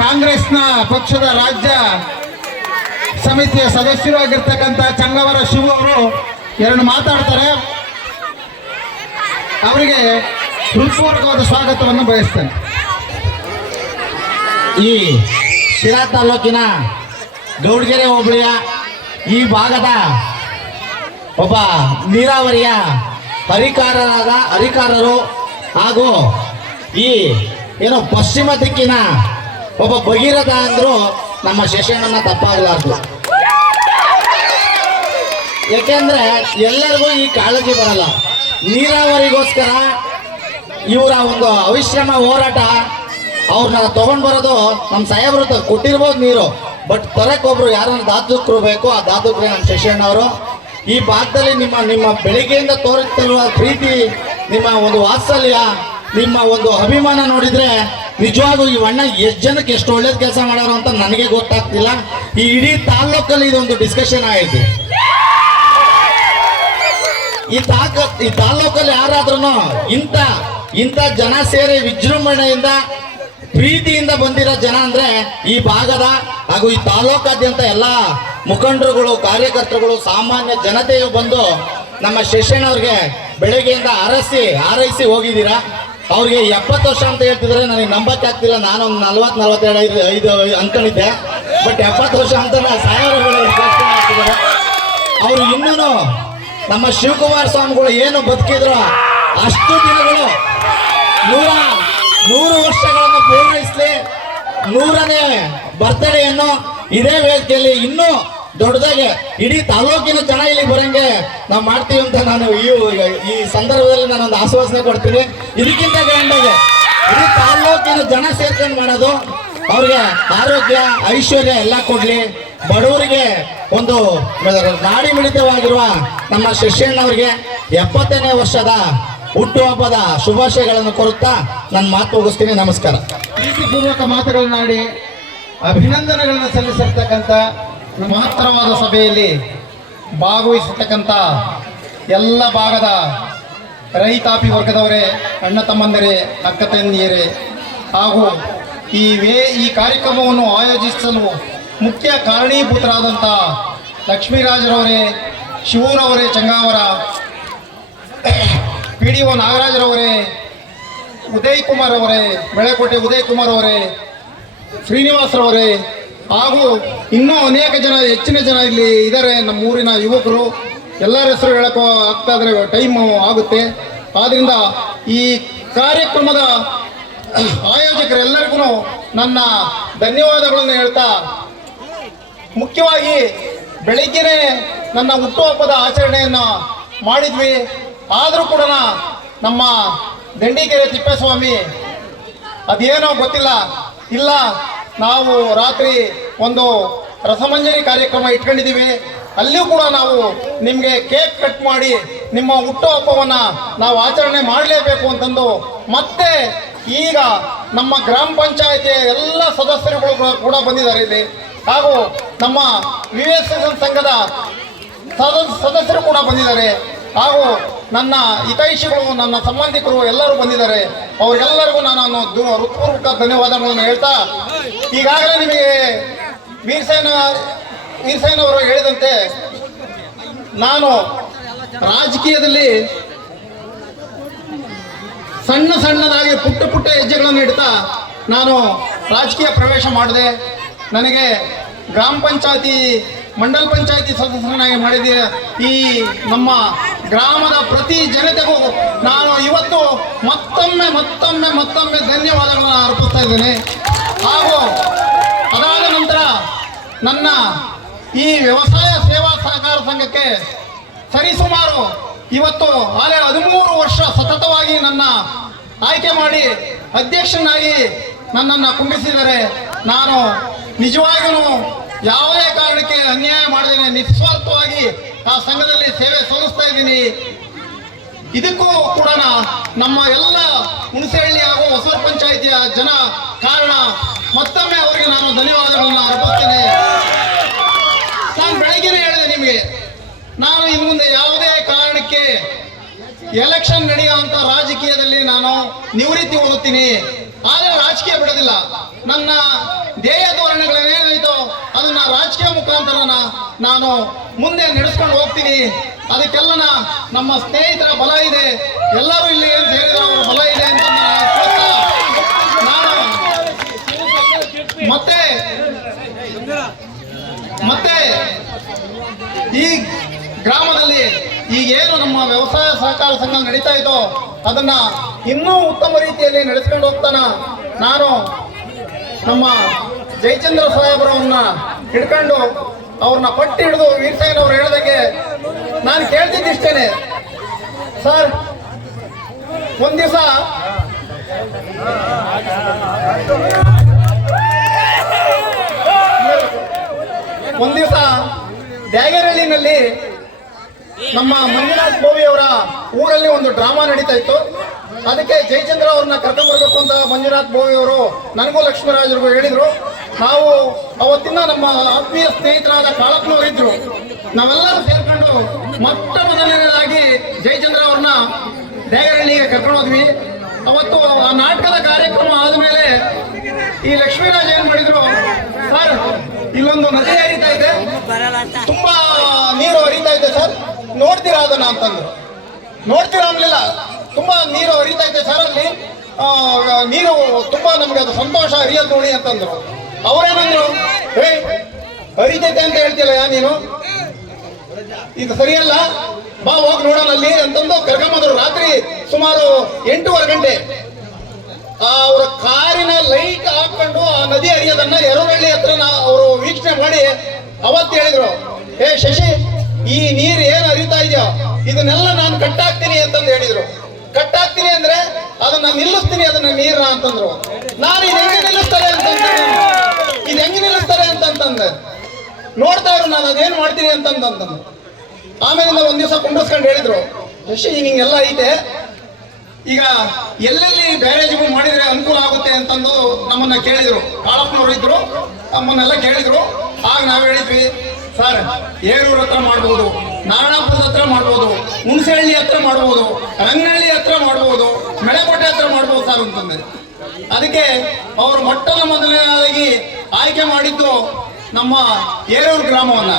ಕಾಂಗ್ರೆಸ್ನ ಪಕ್ಷದ ರಾಜ್ಯ ಸಮಿತಿಯ ಸದಸ್ಯರು ಆಗಿರ್ತಕ್ಕಂಥ ಚಂಗವರ ಶಿವು ಅವರು ಎರಡು ಮಾತಾಡ್ತಾರೆ. ಅವರಿಗೆ ಹೃತ್ಪೂರ್ವಕವಾದ ಸ್ವಾಗತವನ್ನು ಬಯಸ್ತೇನೆ. ಈ ಶಿರಾ ತಾಲೂಕಿನ ಗೌಡಗೆರೆ ಹೋಬಳಿಯ ಈ ಭಾಗದ ಒಬ್ಬ ನೀರಾವರಿಯ ಹರಿಕಾರರಾದ ಹರಿಕಾರರು ಹಾಗೂ ಈ ಏನೋ ಪಶ್ಚಿಮ ದಿಕ್ಕಿನ ಒಬ್ಬ ಭಗೀರಥ ಅಂದ್ರು ನಮ್ಮ ಶಶಣ್ಣನ ತಪ್ಪಾಗಲಾರ್ದು. ಯಾಕೆಂದ್ರೆ ಎಲ್ಲರಿಗೂ ಈ ಕಾಳಜಿ ಬರಲ್ಲ. ನೀರಾವರಿಗೋಸ್ಕರ ಇವರ ಒಂದು ಅವಿಶ್ರಮ ಹೋರಾಟ, ಅವ್ರನ್ನ ತಗೊಂಡ್ ಬರೋದು ನಮ್ಮ ಸಾಹೇಬ್ರ ಕೊಟ್ಟಿರ್ಬೋದು ನೀರು. ಬಟ್ ತರಕ್ ಒಬ್ರು ಯಾರನ್ನ ದಾತುಕರು ಬೇಕು ಆ ದಾತುಕ್ರೆ ನಮ್ಮ ಶಶಿಯಣ್ಣ ಅವರು ಈ ಭಾಗದಲ್ಲಿ ನಿಮ್ಮ ನಿಮ್ಮ ಬೆಳಿಗ್ಗೆಯಿಂದ ತೋರಿಸ್ತಿರುವ ಪ್ರೀತಿ, ನಿಮ್ಮ ಒಂದು ವಾತ್ಸಲ್ಯ, ನಿಮ್ಮ ಒಂದು ಅಭಿಮಾನ ನೋಡಿದ್ರೆ ನಿಜವಾಗೂ ಈ ಅಣ್ಣ ಎಷ್ಟು ಜನಕ್ಕೆ ಎಷ್ಟು ಒಳ್ಳೇದು ಕೆಲಸ ಮಾಡೋರು ಅಂತ ನನಗೆ ಗೊತ್ತಾಗ್ತಿಲ್ಲ. ಈ ಇಡೀ ತಾಲ್ಲೂಕಲ್ಲಿ ಇದೊಂದು ಡಿಸ್ಕಷನ್ ಆಯಿತು. ಈ ತಾಕ ಈ ತಾಲ್ಲೂಕಲ್ಲಿ ಯಾರಾದ್ರೂ ಇಂಥ ಇಂಥ ಜನ ಸೇರಿ ವಿಜೃಂಭಣೆಯಿಂದ, ಪ್ರೀತಿಯಿಂದ ಬಂದಿರೋ ಜನ ಅಂದರೆ ಈ ಭಾಗದ ಹಾಗೂ ಈ ತಾಲೂಕಾದ್ಯಂತ ಎಲ್ಲ ಮುಖಂಡರುಗಳು, ಕಾರ್ಯಕರ್ತರುಗಳು, ಸಾಮಾನ್ಯ ಜನತೆಯು ಬಂದು ನಮ್ಮ ಶಶಣ್ಣವ್ರಿಗೆ ಬೆಳಗ್ಗೆಯಿಂದ ಅರಸಿ, ಹಾರೈಸಿ ಹೋಗಿದ್ದೀರಾ? ಅವ್ರಿಗೆ ಎಪ್ಪತ್ತು ವರ್ಷ ಅಂತ ಹೇಳ್ತಿದ್ರೆ ನನಗೆ ನಂಬಕ್ಕೆ ಆಗ್ತಿಲ್ಲ. ನಾನು ಒಂದು ನಲ್ವತ್ತು, ನಲ್ವತ್ತೆರಡು, ಐದು ಐದು ಅಂದ್ಕೊಂಡಿದ್ದೆ ಬಟ್ ಎಪ್ಪತ್ತು ವರ್ಷ ಅಂತ ಸಾವಿರ ಅವರು ಇನ್ನೂ ನಮ್ಮ ಶಿವಕುಮಾರ ಸ್ವಾಮಿಗಳು ಏನು ಬದುಕಿದ್ರು ಅಷ್ಟು ದಿನಗಳು ನೂರ, ನೂರು ವರ್ಷಗಳನ್ನು ಪೂರೈಸಲಿ ನೂರನೇ ಬರ್ತಡೆಯನ್ನು ಇದೇ ವೇದಿಕೆಯಲ್ಲಿ ಇನ್ನೂ ದೊಡ್ಡದಾಗಿ. ಇಡೀ ತಾಲೂಕಿನ ಜನ ಇಲ್ಲಿ ಬರಂಗೆ ನಾವು ಮಾಡ್ತೀವಿ ಅಂತ ನಾನು ಈ ಸಂದರ್ಭದಲ್ಲಿ ನಾನೊಂದು ಆಶ್ವಾಸನೆ ಕೊಡ್ತೀನಿ. ಇದಕ್ಕಿಂತ ಗ್ರ್ಯಾಂಡಾಗೆ ಇಡೀ ತಾಲೂಕಿನ ಜನ ಸೇರ್ಕೊಂಡು ಮಾಡೋದು, ಅವ್ರಿಗೆ ಆರೋಗ್ಯ, ಐಶ್ವರ್ಯ ಎಲ್ಲ ಕೊಡ್ಲಿ. ಬಡವರಿಗೆ ಒಂದು ನಾಡಿ ಮಿಡಿತವಾಗಿರುವ ನಮ್ಮ ಶಿಷ್ಯಣ್ಣವ್ರಿಗೆ ಎಪ್ಪತ್ತನೇ ವರ್ಷದ ಹುಟ್ಟುಹಬ್ಬದ ಶುಭಾಶಯಗಳನ್ನು ಕೋರುತ್ತಾ ನನ್ನ ಮಾತು ಮುಗಿಸ್ತೀನಿ. ನಮಸ್ಕಾರ. ಪ್ರೀತಿಪೂರ್ವಕ ಮಾತುಗಳನ್ನಾಡಿ ಅಭಿನಂದನೆಗಳನ್ನು ಸಲ್ಲಿಸಿರ್ತಕ್ಕಂಥ ಮಹತ್ತರವಾದ ಸಭೆಯಲ್ಲಿ ಭಾಗವಹಿಸತಕ್ಕಂಥ ಎಲ್ಲ ಭಾಗದ ರೈತಾಪಿ ವರ್ಗದವರೇ, ಅಣ್ಣ ತಮ್ಮಂದಿರೇ, ಅಕ್ಕ ತಂದಿಯರೇ ಹಾಗೂ ಈ ವೇ ಈ ಕಾರ್ಯಕ್ರಮವನ್ನು ಆಯೋಜಿಸಲು ಮುಖ್ಯ ಕಾರಣೀಭೂತರಾದಂಥ ಲಕ್ಷ್ಮೀರಾಜರವರೇ ಶಿವರವರೇ ಚಂಗಾವರ, ಪಿ ಡಿ ಒ ನಾಗರಾಜರವರೇ, ಉದಯ್ ಕುಮಾರ್ ಅವರೇ ಬೆಳಕೋಟೆ ಉದಯ್ ಕುಮಾರ್ ಅವರೇ ಶ್ರೀನಿವಾಸರವರೇ ಹಾಗೂ ಇನ್ನೂ ಅನೇಕ ಜನ, ಹೆಚ್ಚಿನ ಜನ ಇಲ್ಲಿ ಇದ್ದಾರೆ ನಮ್ಮ ಊರಿನ ಯುವಕರು, ಎಲ್ಲರ ಹೆಸರು ಹೇಳಕ್ಕೋ ಆಗ್ತಾ ಇದ್ರೆ ಟೈಮು ಆಗುತ್ತೆ. ಆದ್ರಿಂದ ಈ ಕಾರ್ಯಕ್ರಮದ ಆಯೋಜಕರೆಲ್ಲರಿಗೂ ನನ್ನ ಧನ್ಯವಾದಗಳನ್ನು ಹೇಳ್ತಾ, ಮುಖ್ಯವಾಗಿ ಬೆಳಿಗ್ಗೆ ನನ್ನ ಹುಟ್ಟುಹಬ್ಬದ ಆಚರಣೆಯನ್ನು ಮಾಡಿದ್ವಿ. ಆದರೂ ಕೂಡ ನಮ್ಮ ದಂಡಿಗೆರೆ ತಿಪ್ಪೇಸ್ವಾಮಿ, ಅದೇನೋ ಗೊತ್ತಿಲ್ಲ. ಇಲ್ಲ ನಾವು ರಾತ್ರಿ ಒಂದು ರಸಮಂಜರಿ ಕಾರ್ಯಕ್ರಮ ಇಟ್ಕೊಂಡಿದ್ದೀವಿ. ಅಲ್ಲಿಯೂ ಕೂಡ ನಾವು ನಿಮಗೆ ಕೇಕ್ ಕಟ್ ಮಾಡಿ ನಿಮ್ಮ ಹುಟ್ಟುಹಬ್ಬವನ್ನು ನಾವು ಆಚರಣೆ ಮಾಡಲೇಬೇಕು ಅಂತಂದು ಮತ್ತೆ ಈಗ ನಮ್ಮ ಗ್ರಾಮ ಪಂಚಾಯತಿಯ ಎಲ್ಲ ಸದಸ್ಯರುಗಳು ಕೂಡ- ಬಂದಿದ್ದಾರೆ ಇಲ್ಲಿ. ಹಾಗೂ ನಮ್ಮ ವಿ ಎಸ್ ಸಂಘದ ಸದ- ಸದಸ್ಯರು ಕೂಡ ಬಂದಿದ್ದಾರೆ. ಹಾಗೂ ನನ್ನ ಹಿತೈಷಿಗಳು, ನನ್ನ ಸಂಬಂಧಿಕರು ಎಲ್ಲರೂ ಬಂದಿದ್ದಾರೆ. ಅವರೆಲ್ಲರಿಗೂ ನಾನು ಹೃತ್ಪೂರ್ವಕ ಧನ್ಯವಾದಗಳನ್ನು ಹೇಳ್ತಾ, ಈಗಾಗಲೇ ನಿಮಗೆ ವೀರಸೇನ ವೀರಸೇನ ಅವರು ಹೇಳಿದಂತೆ, ನಾನು ರಾಜಕೀಯದಲ್ಲಿ ಸಣ್ಣ ಸಣ್ಣದಾಗಿ ಪುಟ್ಟ ಪುಟ್ಟ ಹೆಜ್ಜೆಗಳನ್ನು ಇಡ್ತಾ ನಾನು ರಾಜಕೀಯ ಪ್ರವೇಶ ಮಾಡಿದೆ. ನನಗೆ ಗ್ರಾಮ ಪಂಚಾಯತಿ ಮಂಡಲ ಪಂಚಾಯತಿ ಸದಸ್ಯರನ್ನಾಗಿ ಮಾಡಿದ ಈ ನಮ್ಮ ಗ್ರಾಮದ ಪ್ರತಿ ಜನತೆಗೂ ನಾನು ಇವತ್ತು ಮತ್ತೊಮ್ಮೆ ಮತ್ತೊಮ್ಮೆ ಮತ್ತೊಮ್ಮೆ ಧನ್ಯವಾದಗಳನ್ನು ಅರ್ಪಿಸ್ತಾ ಇದ್ದೇನೆ. ಹಾಗೂ ಅದಾದ ನಂತರ ನನ್ನ ಈ ವ್ಯವಸಾಯ ಸೇವಾ ಸಹಕಾರ ಸಂಘಕ್ಕೆ ಸರಿಸುಮಾರು ಇವತ್ತು ಆಲೆ ಹದಿಮೂರು ವರ್ಷ ಸತತವಾಗಿ ನನ್ನ ಆಯ್ಕೆ ಮಾಡಿ ಅಧ್ಯಕ್ಷನಾಗಿ ನನ್ನನ್ನು ಕುಂಬಿಸಿದರೆ ನಾನು ನಿಜವಾಗಿಯೂ ಯಾವುದೇ ಕಾರಣಕ್ಕೆ ಅನ್ಯಾಯ ಮಾಡದೇನೆ ನಿಸ್ವಾರ್ಥವಾಗಿ ಆ ಸಂಘದಲ್ಲಿ ಸೇವೆ ಸಲ್ಲಿಸ್ತಾ ಇದ್ದೀನಿ. ಇದಕ್ಕೂ ಕೂಡ ನಮ್ಮ ಎಲ್ಲ ಹುಣಸೆಹಳ್ಳಿ ಹಾಗೂ ಹೊಸ ಪಂಚಾಯಿತಿಯ ಜನ ಕಾರಣ ಮತ್ತೊಮ್ಮೆ ಅವರಿಗೆ ನಾನು ಧನ್ಯವಾದಗಳನ್ನು ಅರ್ಪಿಸ್ತೇನೆ. ನಾನು ಬೆಳಗ್ಗೆನೇ ಹೇಳಿದೆ ನಿಮಗೆ, ನಾನು ಇನ್ನು ಮುಂದೆ ಯಾವುದೇ ಕಾರಣಕ್ಕೆ ಎಲೆಕ್ಷನ್ ನಡೆಯುವಂತ ರಾಜಕೀಯದಲ್ಲಿ ನಾನು ನಿವೃತ್ತಿ ಹೊಂದುತ್ತೀನಿ ಆದರೆ ರಾಜಕೀಯ ಬಿಡೋದಿಲ್ಲ. ನನ್ನ ಧ್ಯೇಯ ಮುಖಾಂತರ ನಾನು ಮುಂದೆ ನಡೆಸ್ಕೊಂಡು ಹೋಗ್ತೀನಿ. ಅದಕ್ಕೆಲ್ಲ ನಮ್ಮ ಸ್ನೇಹಿತರ ಬಲ ಇದೆ. ಎಲ್ಲರೂ ಇಲ್ಲಿ ಏನು ಸೇರಿದ್ರು ಅವರ ಬಲ ಇದೆ ಅಂತ ನಾನು ಮತ್ತೆ ಮತ್ತೆ ಈ ಗ್ರಾಮದಲ್ಲಿ ಈಗೇನು ನಮ್ಮ ವ್ಯವಸಾಯ ಸಹಕಾರ ಸಂಘ ನಡೀತಾ ಇದ್ದೋ ಅದನ್ನ ಇನ್ನೂ ಉತ್ತಮ ರೀತಿಯಲ್ಲಿ ನಡೆಸ್ಕೊಂಡು ಹೋಗ್ತಾನ. ನಾನು ನಮ್ಮ ಜಯಚಂದ್ರ ಸಾಹೇಬ್ರವ್ರನ್ನ ಹಿಡ್ಕೊಂಡು ಅವ್ರನ್ನ ಪಟ್ಟಿ ಹಿಡಿದು ವೀರಸೇನ ಅವ್ರು ಹೇಳ್ದಂಗೆ ನಾನು ಕೇಳ್ತಿದ್ದಿಷ್ಟೇನೆ. ಸರ್, ಒಂದ್ ದಿವಸ ಒಂದ್ ನಮ್ಮ ಮಂಜುನಾಥ್ ಬೋವಿ ಅವರ ಊರಲ್ಲಿ ಒಂದು ಡ್ರಾಮಾ ನಡೀತಾ ಇತ್ತು. ಅದಕ್ಕೆ ಜಯಚಂದ್ರ ಅವ್ರನ್ನ ಕರ್ಕೊಂಡ್ಬರ್ಬೇಕು ಅಂತ ಮಂಜುನಾಥ್ ಭೋವಿ ಅವರು ನನಗೂ ಲಕ್ಷ್ಮೀರಾಜರಿಗೂ ಹೇಳಿದ್ರು. ನಾವು ಅವತ್ತಿನ ನಮ್ಮ ಆತ್ಮೀಯ ಸ್ನೇಹಿತರಾದ ಕಾಳಪ್ಪನವರಿದ್ರು ನಾವೆಲ್ಲರೂ ಸೇರ್ಕೊಂಡು ಮೊಟ್ಟ ಮೊದಲನೇದಾಗಿ ಜಯಚಂದ್ರ ಅವ್ರನ್ನ ದೇಗರಹಳ್ಳಿಗೆ ಕರ್ಕೊಂಡು ಹೋದ್ವಿ. ಅವತ್ತು ಆ ನಾಟಕದ ಕಾರ್ಯಕ್ರಮ ಆದ್ಮೇಲೆ ಈ ಲಕ್ಷ್ಮೀರಾಜ್ ಏನ್ ಮಾಡಿದ್ರು? ಸರ್, ಇಲ್ಲೊಂದು ನದಿ ಹರಿತಾ ಇದೆ. ತುಂಬಾ ನೀರು ಹರಿತಾ ಇದೆ ಸರ್. ನೋಡ್ತೀರಾ ಅದನ್ನ ಅಂತಂದ್ರು ನೋಡ್ತೀರಾ ಅನ್ಲಿಲ್ಲ? ತುಂಬಾ ನೀರು ಹರಿತಾ ಇದೆ ಸರ್ ಅಲ್ಲಿ. ನೀರು ತುಂಬಾ ನಮ್ಗೆ ಅದು ಸಂತೋಷ ಹರಿಯೋದು ನೋಡಿ ಅಂತಂದ್ರು. ಅವರೇನಂದ್ರು? ಹೇ, ಹರಿತೈತೆ ಅಂತ ಹೇಳ್ತಿಲ್ಲ ಯಾ ನೀನು? ಇದು ಸರಿಯಲ್ಲ. ಬಾ, ಹೋಗಿ ನೋಡೋಣ ಅಲ್ಲಿ. ಅಂತಂದು ಕರ್ಕೊಂಬಂದ್ರು ರಾತ್ರಿ ಸುಮಾರು ಎಂಟೂವರೆ ಗಂಟೆ. ಆ, ಅವರ ಕಾರಿನ ಲೈಟ್ ಹಾಕೊಂಡು ಆ ನದಿ ಹರಿಯೋದನ್ನ ಎರವಳ್ಳಿ ಹತ್ರ ಅವರು ವೀಕ್ಷಣೆ ಮಾಡಿ ಅವತ್ತು ಹೇಳಿದ್ರು. ಏ ಶಶಿ, ಈ ನೀರು ಏನು ಹರಿತಾ ಇದೆಯೋ? ಇದನ್ನೆಲ್ಲ ನಾನು ಕಟ್ಟಾಕ್ತೀನಿ ಅಂತಂದು ಹೇಳಿದ್ರು. ಕಟ್ಟಾಕ್ತೀನಿ ಅಂದ್ರೆ ಅದನ್ನ ನಿಲ್ಲಿಸ್ತೀನಿ, ಅದನ್ನ ನೀರ ಅಂತಂದ್ರು. ನಾನು ಇದು ಹೆಂಗೆ ನಿಲ್ಲಿಸ್ತಾರೆ ಅಂತಂದ್ರೆ, ಇದು ಹೆಂಗೆ ನಿಲ್ಲಿಸ್ತಾರೆ ಅಂತಂತಂದೆ. ನೋಡ್ತಾ ಇರು, ನಾನು ಅದೇನ್ ಮಾಡ್ತೀನಿ ಅಂತಂತಂದು. ಆಮೇಲಿಂದ ಒಂದ್ ದಿವಸ ಕುಂಡಿಸ್ಕೊಂಡು ಹೇಳಿದ್ರು ಈಗ ಹಿಂಗೆಲ್ಲ ಐತೆ. ಈಗ ಎಲ್ಲೆಲ್ಲಿ ಬ್ಯಾರೇಜ್ಗಳು ಮಾಡಿದ್ರೆ ಅನುಕೂಲ ಆಗುತ್ತೆ ಅಂತಂದು ನಮ್ಮನ್ನ ಕೇಳಿದ್ರು. ಕಾಳಪ್ಪನವರು ಇದ್ರು ನಮ್ಮನ್ನೆಲ್ಲ ಕೇಳಿದ್ರು. ಆಗ ನಾವ್ ಹೇಳಿದ್ವಿ, ಸರ್, ಏರೂರ ಹತ್ರ ಮಾಡ್ಬೋದು. ನಾರಾಯಣಪುರದ ಹತ್ರ ಮಾಡ್ಬೋದು, ಹುಣಸೆಹಳ್ಳಿ ಹತ್ರ ಮಾಡ್ಬೋದು, ರಂಗನಹಳ್ಳಿ ಹತ್ರ ಮಾಡ್ಬೋದು, ಮೆಳೆಕೋಟೆ ಹತ್ರ ಮಾಡ್ಬೋದು ಸರ್ ಅಂತಂದ್ರೆ. ಅದಕ್ಕೆ ಅವರು ಮೊಟ್ಟದ ಮೊದಲನೇದಾಗಿ ಆಯ್ಕೆ ಮಾಡಿದ್ದು ನಮ್ಮ ಏರೂರು ಗ್ರಾಮವನ್ನ.